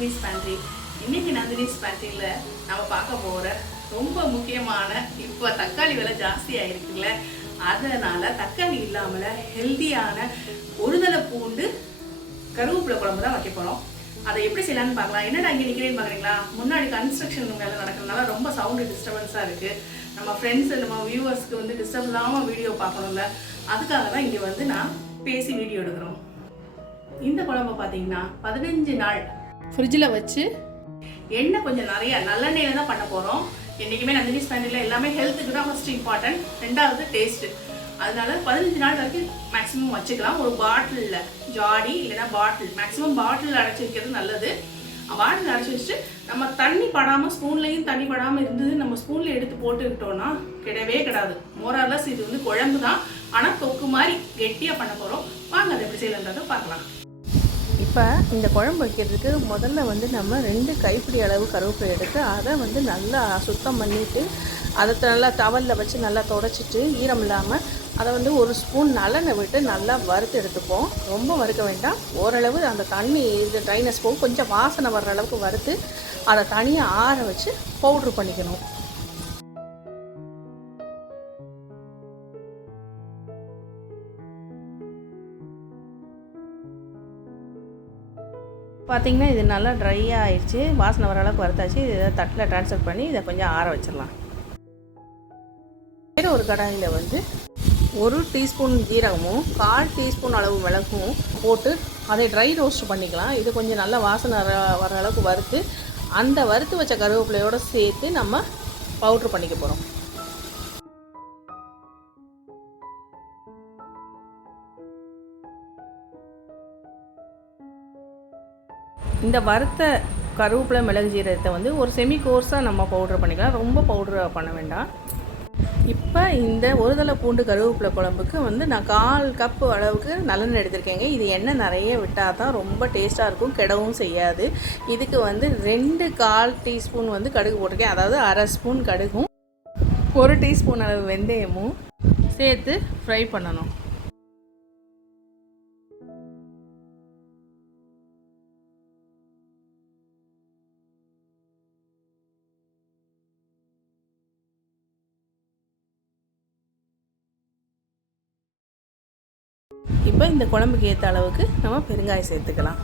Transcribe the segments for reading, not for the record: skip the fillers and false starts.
Nandini's pantry. இன்னைக்கு நந்தினிஸ் பேண்ட்ரியில் நம்ம பார்க்க போகிற ரொம்ப முக்கியமான, இப்போ தக்காளி விலை ஜாஸ்தி ஆகிருக்குல்ல, அதனால் தக்காளி இல்லாமல் ஹெல்த்தியான ஒருதலை பூண்டு கருவேப்பிலை குழம்பு தான் வைக்க போகிறோம். அதை எப்படி செய்யலான்னு பார்க்கலாம். என்னடா இங்கே நிற்கிறேன்னு பார்க்குறீங்களா? முன்னாடி கன்ஸ்ட்ரக்ஷன் வேலை நடக்கிறதுனால ரொம்ப சவுண்டு டிஸ்டர்பன்ஸாக இருக்குது. நம்ம ஃப்ரெண்ட்ஸு நம்ம வியூவர்ஸ்க்கு வந்து டிஸ்டர்ப் இல்லாமல் வீடியோ பார்க்கணும்ல, அதுக்காக தான் இங்கே வந்து நான் பேசி வீடியோ எடுக்கிறோம். இந்த குழம்பு பார்த்தீங்கன்னா 15 நாள் ஃப்ரிட்ஜில் வச்சு எண்ணெய் கொஞ்சம் நிறையா நல்லெண்ணெயில் தான் பண்ண போகிறோம். என்றைக்குமே நந்தினிஸ் பேண்ட்ரியில் எல்லாமே ஹெல்த்துக்கு தான் ஃபஸ்ட்டு இம்பார்ட்டன்ட், ரெண்டாவது டேஸ்ட்டு. அதனால 15 நாள் வரைக்கும் மேக்ஸிமம் வச்சுக்கலாம். ஒரு பாட்டிலில் ஜாடி இல்லைன்னா பாட்டில், மேக்ஸிமம் பாட்டிலில் அடைச்சி வைக்கிறது நல்லது. பாட்டில் அடைச்சி வச்சுட்டு நம்ம தண்ணி படாமல், ஸ்பூன்லேயும் தண்ணி படாமல் இருந்தது நம்ம ஸ்பூனில் எடுத்து போட்டுக்கிட்டோன்னா கிடவே கிடாது. மோரார்லஸ் இது வந்து குழம்பு தான், ஆனால் தொக்கு மாதிரி கெட்டியாக பண்ண போகிறோம். வாங்க அதை எப்படி செய்யலான்றதை பார்க்கலாம். இப்போ இந்த குழம்பு வைக்கிறதுக்கு முதல்ல வந்து நம்ம 2 கைப்பிடி அளவு கருவேப்பிலை எடுத்து அதை வந்து நல்லா சுத்தம் பண்ணிவிட்டு அதை நல்லா டவலில் வச்சு நல்லா தொடச்சிட்டு ஈரம் இல்லாமல் அதை வந்து 1 ஸ்பூன் நல்லெண்ணெய் விட்டு நல்லா வறுத்து எடுத்துப்போம். ரொம்ப வறுக்க வேண்டாம், ஓரளவு அந்த தண்ணி இது ட்ரைனஸ் போகும், கொஞ்சம் வாசனை வர்ற அளவுக்கு வறுத்து அதை தனியாக ஆற வச்சு பவுட்ரு பண்ணிக்கணும். பார்த்திங்கன்னா இது நல்லா ட்ரையாக ஆயிடுச்சு, வாசனை வர அளவுக்கு வறுத்தாச்சு. இதை தட்டில் ட்ரான்ஸ்ஃபர் பண்ணி இதை கொஞ்சம் ஆற வச்சிடலாம். வேறு ஒரு கடாயில் வந்து 1 டீஸ்பூன் ஜீரகமும் 1/4 டீஸ்பூன் அளவு மிளகும் போட்டு அதை ட்ரை ரோஸ்ட் பண்ணிக்கலாம். இது கொஞ்சம் நல்லா வாசனை வர அளவுக்கு வறுத்து அந்த வறுத்து வச்ச கருவேப்பிலையோடு சேர்த்து நம்ம பவுட்ரு பண்ணிக்க போகிறோம். இந்த வறுத்த கருவேப்பிலை மிளகு ஜீரகத்தை வந்து ஒரு செமி கோர்ஸாக நம்ம பவுட்ரு பண்ணிக்கலாம், ரொம்ப பவுட்ரு பண்ண வேண்டாம். இப்போ இந்த ஒருதலை பூண்டு கருவேப்பிலை குழம்புக்கு வந்து நான் 1/4 கப்பு அளவுக்கு நல்லெண்ணெய் எடுத்திருக்கேங்க. இது எண்ணெய் நிறைய விட்டால் தான் ரொம்ப டேஸ்ட்டாக இருக்கும், கெடவும் செய்யாது. இதுக்கு வந்து 2/4 டீஸ்பூன் வந்து கடுகு போட்டிருக்கேன், அதாவது 1/2 ஸ்பூன் கடுகும் 1 டீஸ்பூன் அளவு வெந்தயமும் சேர்த்து ஃப்ரை பண்ணணும். இப்போ இந்த குழம்புக்கு ஏற்ற அளவுக்கு நம்ம பெருங்காயம் சேர்த்துக்கலாம்.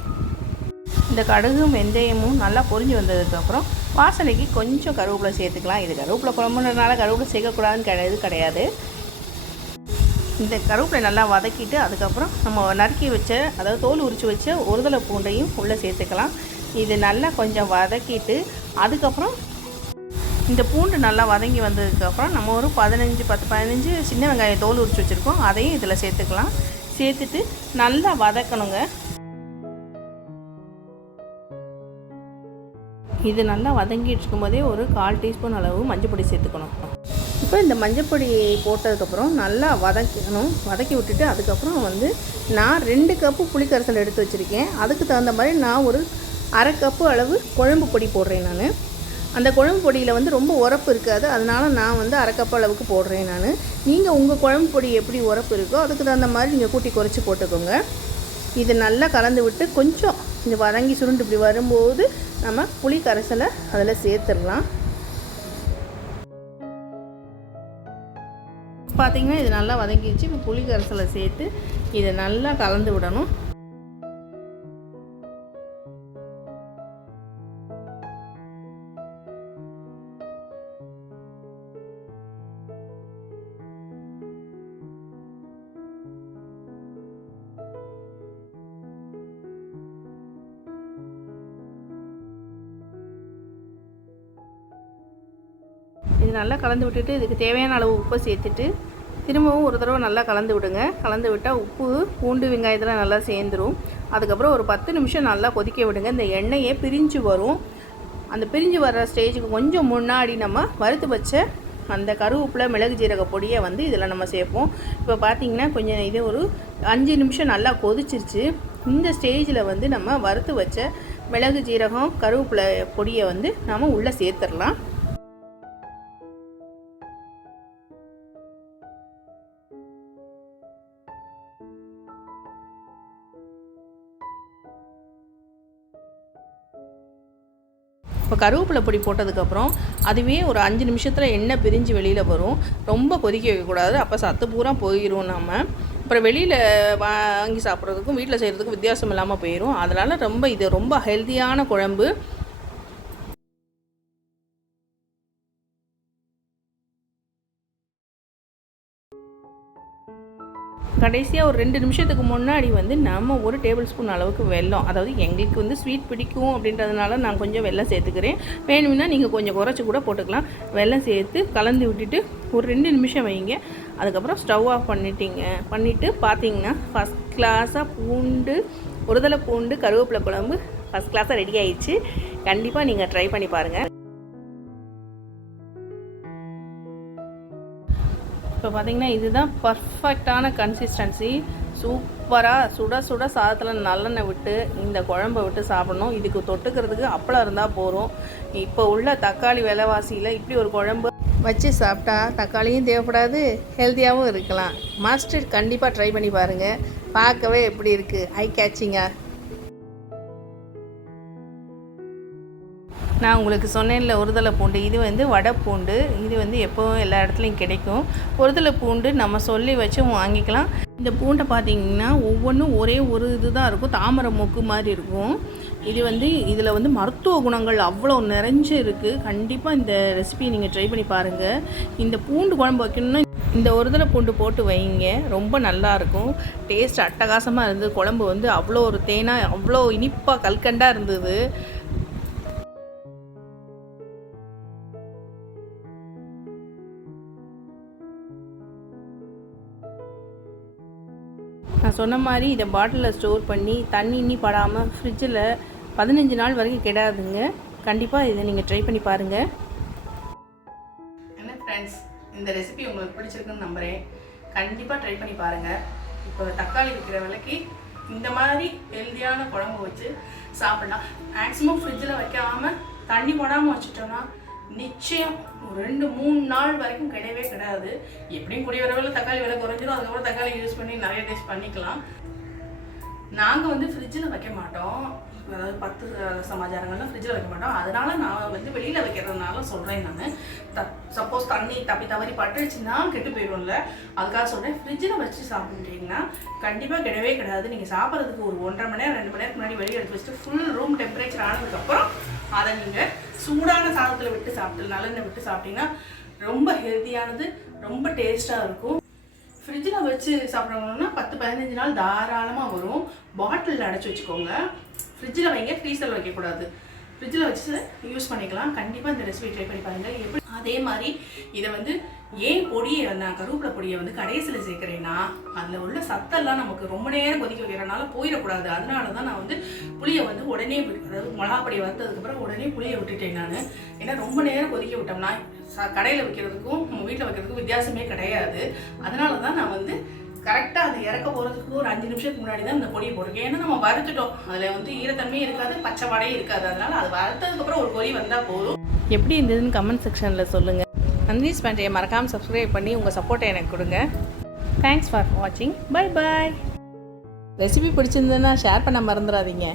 இந்த கடுகும் வெந்தயமும் நல்லா பொரிஞ்சு வந்ததுக்கப்புறம் வாசனைக்கு கொஞ்சம் கருவேப்பிலை சேர்த்துக்கலாம். இது கருவேப்பிலை குழம்புன்றதுனால கருவேப்பிலை சேர்க்கக்கூடாதுன்னு கிடையாது. இந்த கருவேப்பிலை நல்லா வதக்கிட்டு அதுக்கப்புறம் நம்ம நறுக்கி வச்ச, அதாவது தோல் உரித்து வச்ச ஒருதலை பூண்டையும் உள்ளே சேர்த்துக்கலாம். இது நல்லா கொஞ்சம் வதக்கிட்டு அதுக்கப்புறம் இந்த பூண்டு நல்லா வதங்கி வந்ததுக்கப்புறம் நம்ம ஒரு 15 சின்ன வெங்காயம் தோல் உரித்து வச்சுருக்கோம், அதையும் இதில் சேர்த்துக்கலாம். சேர்த்துட்டு நல்லா வதக்கணுங்க. இது நல்லா வதங்கிட்டு இருக்கும்போதே ஒரு 1/4 டீஸ்பூன் அளவு மஞ்சப்பொடி சேர்த்துக்கணும். இப்போ இந்த மஞ்சப்பொடி போட்டதுக்கப்புறம் நல்லா வதக்கணும். வதக்கி விட்டுட்டு அதுக்கப்புறம் வந்து நான் 2 கப்பு புளிக்கரைசல் எடுத்து வச்சுருக்கேன். அதுக்கு தகுந்த மாதிரி நான் ஒரு 1/2 கப்பு அளவு குழம்பு பொடி போடுறேன். நான் அந்த குழம்பு பொடியில் வந்து ரொம்ப உரப்பு இருக்காது, அதனால் நான் வந்து 1/2 கப் அளவுக்கு போடுறேன். நீங்கள் உங்கள் குழம்பு பொடி எப்படி உரப்பு இருக்கோ அதுக்கு தகுந்த மாதிரி நீங்கள் கூட்டி குறைச்சி போட்டுக்கோங்க. இது நல்லா கலந்து விட்டு கொஞ்சம் இந்த வதங்கி சுருண்டு இப்படி வரும்போது நம்ம புளி கரைசலை அதில் சேர்த்துடலாம். பார்த்திங்கன்னா இது நல்லா வதங்கிடுச்சு. இப்போ புளி கரைசலை சேர்த்து இதை நல்லா கலந்து விடணும். இது நல்லா கலந்து விட்டுட்டு இதுக்கு தேவையான அளவு உப்பை சேர்த்துட்டு திரும்பவும் ஒரு தடவை நல்லா கலந்து விடுங்க. கலந்து விட்டால் உப்பு, பூண்டு, வெங்காயத்தில் நல்லா சேர்ந்துடும். அதுக்கப்புறம் ஒரு 10 நிமிஷம் நல்லா கொதிக்க விடுங்க. இந்த எண்ணெயே பிரிஞ்சு வரும். அந்த பிரிஞ்சு வர்ற ஸ்டேஜுக்கு கொஞ்சம் முன்னாடி நம்ம வறுத்து வச்ச அந்த கருவேப்பிலை மிளகு ஜீரக பொடியை வந்து இதில் நம்ம சேர்ப்போம். இப்போ பார்த்திங்கன்னா கொஞ்சம் இது ஒரு 5 நிமிஷம் நல்லா கொதிச்சிருச்சு. இந்த ஸ்டேஜில் வந்து நம்ம வறுத்து வச்ச மிளகு ஜீரகம் கருவேப்பிலை பொடியை வந்து நம்ம உள்ளே சேர்த்துடலாம். இப்போ கருவேப்பிலை பொடி போட்டதுக்கப்புறம் அதுவே ஒரு 5 நிமிஷத்தில் எண்ணெய் பிரிஞ்சு வெளியில் வரும். ரொம்ப கொதிக்க வைக்கக்கூடாது, அப்போ சத்து பூரா போயிடும். நம்ம அப்புறம் வெளியில் வாங்கி சாப்பிட்றதுக்கும் வீட்டில் செய்கிறதுக்கும் வித்தியாசம் இல்லாமல் போயிடும். அதனால் இது ரொம்ப ஹெல்த்தியான குழம்பு. கடைசியாக ஒரு 2 நிமிஷத்துக்கு முன்னாடி நம்ம 1 டேபிள் ஸ்பூன் அளவுக்கு வெல்லம், அதாவது எங்களுக்கு ஸ்வீட் பிடிக்கும் அப்படின்றதுனால நான் கொஞ்சம் வெல்லம் சேர்த்துக்கிறேன். வேணும்னா நீங்கள் கொஞ்சம் குறைச்சி கூட போட்டுக்கலாம். வெல்லம் சேர்த்து கலந்து விட்டுட்டு ஒரு 2 நிமிஷம் வைங்க. அதுக்கப்புறம் ஸ்டவ் ஆஃப் பண்ணிவிட்டு பார்த்தீங்கன்னா ஃபஸ்ட் கிளாஸாக ஒரு தலை பூண்டு கருவேப்பிலை குழம்பு ஃபஸ்ட் கிளாஸாக ரெடி ஆயிடுச்சு. கண்டிப்பாக நீங்கள் ட்ரை பண்ணி பாருங்கள். இப்போ பார்த்தீங்கன்னா இதுதான் பர்ஃபெக்டான கன்சிஸ்டன்சி. சூப்பராக சுட சுட சாதத்தில் நல்லெண்ணெய் விட்டு இந்த குழம்பை விட்டு சாப்பிடணும். இதுக்கு தொட்டுக்கிறதுக்கு அப்பளம் இருந்தால் போதும். இப்போ உள்ள தக்காளி விலைவாசியில் இப்படி ஒரு குழம்பு வச்சு சாப்பிட்டா தக்காளியும் தேவைப்படாது, ஹெல்த்தியாகவும் இருக்கலாம். மாஸ்டர் கண்டிப்பாக ட்ரை பண்ணி பாருங்கள். பார்க்கவே எப்படி இருக்குது, ஐ கேட்சிங்காக. நான் உங்களுக்கு சொன்னேன்ல ஒரு தலை பூண்டு, இது வடை பூண்டு. இது எப்போவும் எல்லா இடத்துலையும் கிடைக்கும். ஒரு தலை பூண்டு நம்ம சொல்லி வச்சு வாங்கிக்கலாம். இந்த பூண்டை பார்த்தீங்கன்னா ஒவ்வொன்றும் ஒரே ஒரு தான் இருக்கும், தாமரை மொக்கு மாதிரி இருக்கும். இதில் மருத்துவ குணங்கள் அவ்வளோ நிறைஞ்சு இருக்குது. கண்டிப்பாக இந்த ரெசிபி நீங்கள் ட்ரை பண்ணி பாருங்கள். இந்த பூண்டு குழம்பு வைக்கணும்னா இந்த ஒரு தலை பூண்டு போட்டு வைங்க, ரொம்ப நல்லாயிருக்கும். டேஸ்ட் அட்டகாசமாக இருந்தது. குழம்பு அவ்வளோ ஒரு தேனாக அவ்வளோ இனிப்பாக கல்கண்டாக இருந்தது. நான் சொன்ன மாதிரி இதை பாட்டிலில் ஸ்டோர் பண்ணி தண்ணி படாமல் ஃப்ரிட்ஜில் 15 நாள் வரைக்கும் கெடாதுங்க. கண்டிப்பாக இதை நீங்கள் ட்ரை பண்ணி பாருங்கள். என்ன ஃப்ரெண்ட்ஸ், இந்த ரெசிபி உங்களுக்கு பிடிச்சிருக்குன்னு நம்புகிறேன். கண்டிப்பாக ட்ரை பண்ணி பாருங்கள். இப்போ தக்காளி விற்கிற விலைக்கு இந்த மாதிரி ஹெல்த்தியான குழம்பு வச்சு சாப்பிடலாம். மேக்ஸிமம் ஃப்ரிட்ஜில் வைக்காமல் தண்ணி போடாமல் வச்சுட்டோன்னா நிச்சயம் ஒரு 2-3 நாள் வரைக்கும் கிடையாது. எப்படியும் கூடிய வரவில் தக்காளி விலை குறைஞ்சிடும். அதுக்கப்புறம் தக்காளி யூஸ் பண்ணி நிறைய டேஸ்ட் பண்ணிக்கலாம். நாங்கள் ஃப்ரிட்ஜில் வைக்க மாட்டோம். அதாவது 10 சமாச்சாரங்கள்லாம் ஃப்ரிட்ஜில் வைக்க மாட்டோம். அதனால் நான் வெளியில் வைக்கிறதுனால சொல்கிறேன். நான் சப்போஸ் தண்ணி தவறி பட்டுருச்சுன்னா கெட்டு போயிடும்ல, அதுக்காக சொல்கிறேன். ஃப்ரிட்ஜில் வச்சு சாப்பிட்டீங்கன்னா கண்டிப்பாக கிடையாது. நீங்கள் சாப்பிட்றதுக்கு ஒரு 1.5 மணி நேரம் 2 மணி நேரத்துக்கு முன்னாடி வெளியே எடுத்து வச்சுட்டு ஃபுல் ரூம் டெம்பரேச்சர் ஆனதுக்கப்புறம் அதை நீங்கள் சூடான சாதத்தில் விட்டு சாப்பிட்டு நல்லெண்ணெய் விட்டு சாப்பிட்டீங்கன்னா ரொம்ப ஹெல்த்தியானது, ரொம்ப டேஸ்ட்டாக இருக்கும். ஃப்ரிட்ஜில் வச்சு சாப்பிட்றவங்கன்னா 10-15 நாள் தாராளமாக வரும். பாட்டிலில் அடைச்சி வச்சுக்கோங்க. ஃப்ரிட்ஜில் வைங்க, ஃப்ரீசரில் வைக்கக்கூடாது. ஃப்ரிட்ஜில் வச்சு யூஸ் பண்ணிக்கலாம். கண்டிப்பாக இந்த ரெசிபி ட்ரை பண்ணி பாருங்கள். எப்படி அதே மாதிரி இதை ஏன் பொடியை நான் கருவேப்பிலை பொடியை கடைசியில் சேர்க்குறேன்னா அதில் உள்ள சத்தெல்லாம் நமக்கு ரொம்ப நேரம் கொதிக்க வைக்கிறனால போயிடக்கூடாது. அதனால தான் நான் புளியை உடனே, அதாவது மிளகா பொடியை வறுத்ததுக்கப்புறம் உடனே புளியை விட்டுட்டேன் நான். ஏன்னா ரொம்ப நேரம் கொதிக்க விட்டோம்னா கடையில் வைக்கிறதுக்கும் நம்ம வீட்டில் வைக்கிறதுக்கும் வித்தியாசமே கிடையாது. அதனால தான் நான் கரெக்டாக அதை இறக்க போகிறதுக்கு ஒரு 5 நிமிஷத்துக்கு முன்னாடி தான் இந்த பொடியை போட்டிருக்கேன். ஏன்னா நம்ம வறுத்துட்டோம், அதில் ஈரத்தன்மையும் இருக்காது, பச்சை வாடையும் இருக்காது. அதனால் அது வறுத்ததுக்கப்புறம் ஒரு கொதி வந்தால் போதும். எப்படி இருந்ததுன்னு கமெண்ட் செக்ஷனில் சொல்லுங்கள். நந்தினிஸ் பேண்ட்ரியை மறக்காமல் சப்ஸ்கிரைப் பண்ணி உங்கள் சப்போர்ட்டை எனக்கு கொடுங்க. தேங்க்ஸ் ஃபார் வாட்சிங். Bye bye. ரெசிபி பிடிச்சிருந்ததுன்னா ஷேர் பண்ண மறந்துடாதீங்க.